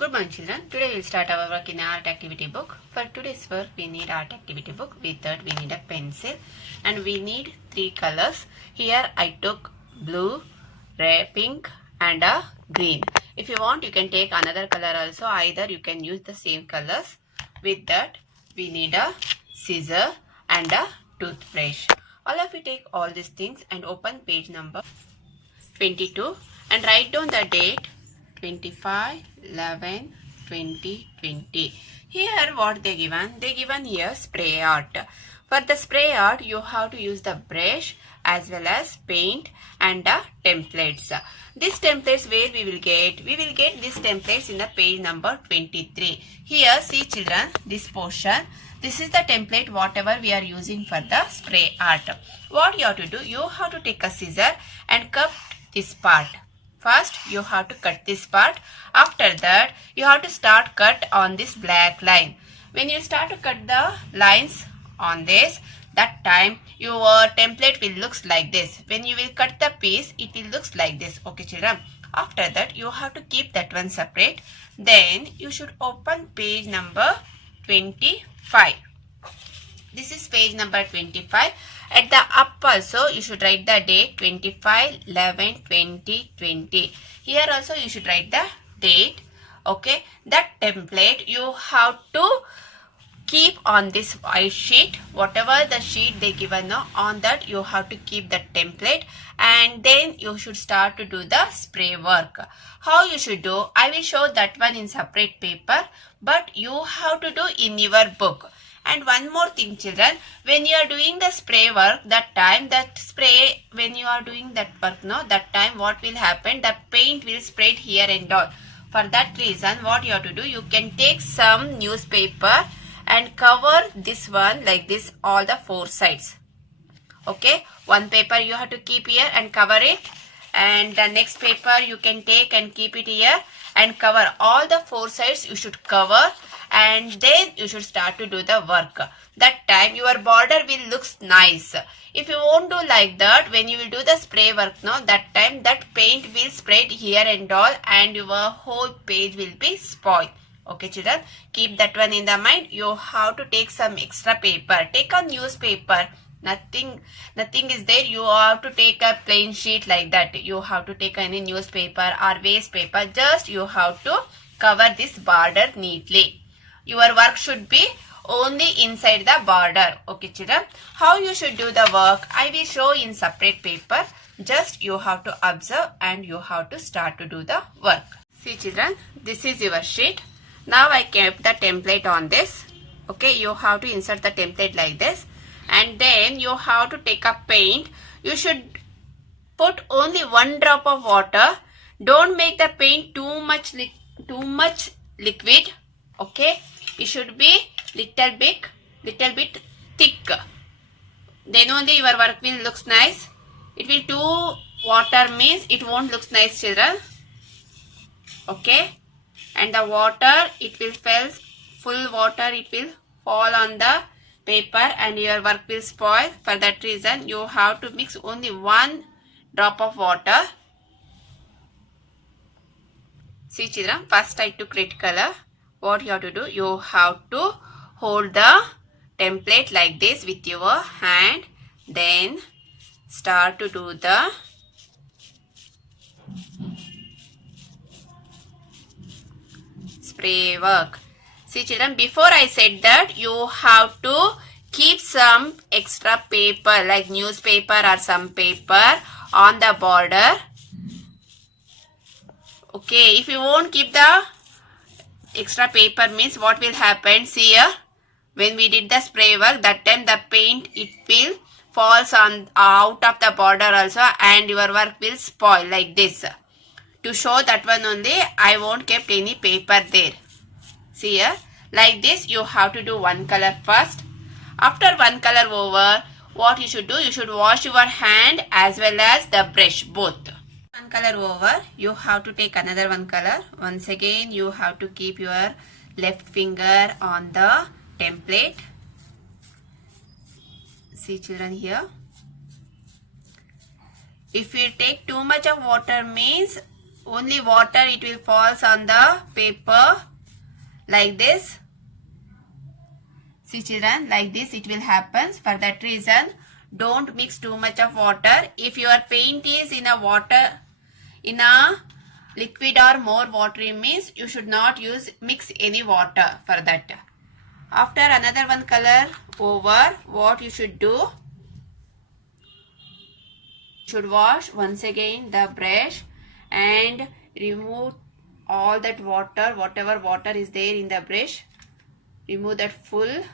Good morning children. Today we'll start our work in art activity book. For today's work we need art activity book. With that we need a pencil and we need 3 colors. Here I took blue, red, pink and a green. If you want you can take another color also. Either you can use the same colors. With that we need a scissor and a toothbrush. All of you take all these things and open page number 22 and write down the date 25/11/2020. Here what they given? They given here spray art. For the spray art you have to use the brush as well as paint and the templates. These templates where we will get? We will get these templates in the page number 23. Here see children, this portion. This is the template whatever we are using for the spray art. What you have to do? You have to take a scissor and cut this part. First you have to cut this part. After that you have to start cut on this black line. When you start to cut the lines on this, that time your template will looks like this. When you will cut the piece it will looks like this. Okay children. After that you have to keep that one separate. Then you should open page number 25. This is page number 25. At the up also you should write the date 25/11/2020. Here also you should write the date. Okay. That template you have to keep on this white sheet. Whatever the sheet they given now, on that you have to keep the template and then you should start to do the spray work. How you should do? I will show that one in separate paper, but you have to do in your book. And one more thing children, when you are doing the spray work, that time that spray, when you are doing that work now, that time what will happen, the paint will spread here and all. For that reason what you have to do, you can take some newspaper and cover this one like this, all the 4 sides. Okay, one paper you have to keep here and cover it, and the next paper you can take and keep it here and cover all the 4 sides. You should cover and then you should start to do the work. That time your border will looks nice. If you won't do like that, when you will do the spray work now, that time that paint will spread here and all and your whole page will be spoiled. Okay children, keep that one in the mind. You have to take some extra paper. Take a newspaper. Nothing is there. You have to take a plain sheet like that. You have to take any newspaper or waste paper. Just you have to cover this border neatly. Your work should be only inside the border. Okay children. How you should do the work? I will show in separate paper. Just you have to observe and you have to start to do the work. See children, this is your sheet. Now I kept the template on this. Okay, you have to insert the template like this. And then you have to take a paint. You should put only 1 drop of water. Don't make the paint too much liquid. Okay, it should be little bit thick. Then only your work will looks nice. It will too water means it won't looks nice children. Okay, and the water it will fall, full water it will fall on the paper and your work will spoil. For that reason you have to mix only 1 drop of water. See children, first I took red color. What you have to do? You have to hold the template like this with your hand. Then start to do the spray work. See children, before I said that you have to keep some extra paper like newspaper or some paper on the border. Okay, if you won't keep the extra paper means what will happen? See here, when we did the spray work, that time the paint it will falls on out of the border also and your work will spoil like this. To show that one only I won't kept any paper there. See here, like this you have to do 1 color first. After 1 color over, what you should do? You should wash your hand as well as the brush both. 1 color over, you have to take another 1 color. Once again you have to keep your left finger on the template. See children here. If you take too much of water means only water it will falls on the paper like this. See children, like this it will happen. For that reason, don't mix too much of water. If your paint is in a liquid or more watery means you should not mix any water for that. After another one color over, what you should do? Should wash once again the brush and remove all that water, whatever water is there in the brush. Remove that full.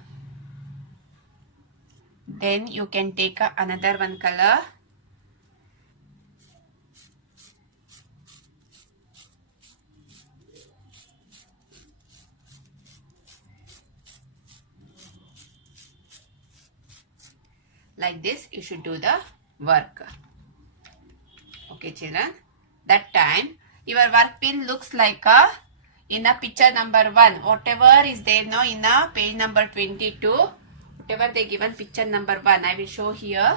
Then you can take another one color. Like this you should do the work. Okay children, that time your work will looks like in a picture number 1, whatever is there now in a page number 22, whatever they given picture number 1, I will show here.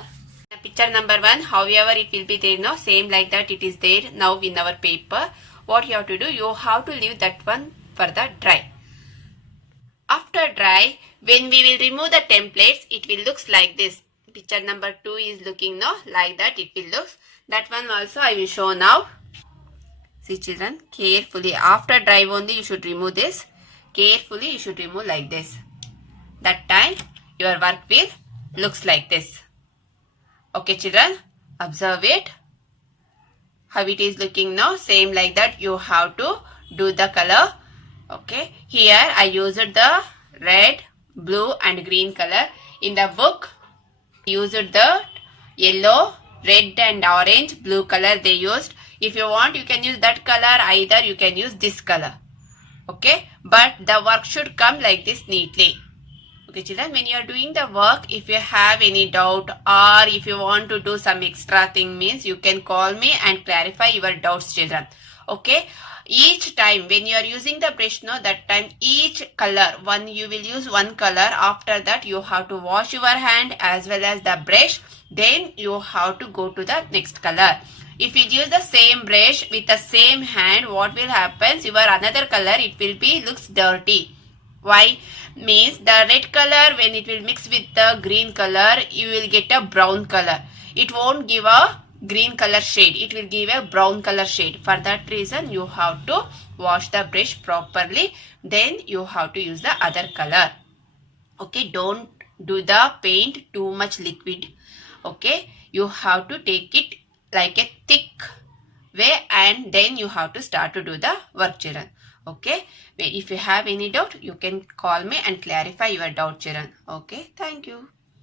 Picture number 1, however it will be there now, same like that it is there now in our paper. What you have to do, you have to leave that one for the dry. After dry, when we will remove the templates, it will looks like this. Picture number 2 is looking now like that it will look. That one also I will show now. See children, carefully after dry only you should remove this. Carefully you should remove like this. That time your work will looks like this. Okay children, observe it. How it is looking now, same like that you have to do the color. Okay, here I used the red, blue and green color. In the book used the yellow, red and orange, blue color they used. If you want you can use that color, either you can use this color. Okay, but the work should come like this neatly. Okay children, when you are doing the work, if you have any doubt or if you want to do some extra thing means you can call me and clarify your doubts children. Okay, each time when you are using the brush now, that time each color, you will use one color. After that you have to wash your hand as well as the brush. Then you have to go to the next color. If you use the same brush with the same hand, what will happen? Your another color it will be looks dirty. Why? Means the red color when it will mix with the green color, you will get a brown color. It won't give a green color shade, it will give a brown color shade. For that reason you have to wash the brush properly, then you have to use the other color. Okay, don't do the paint too much liquid. Okay, you have to take it like a thick way and then you have to start to do the work children. Okay, if you have any doubt you can call me and clarify your doubt children. Okay, thank you.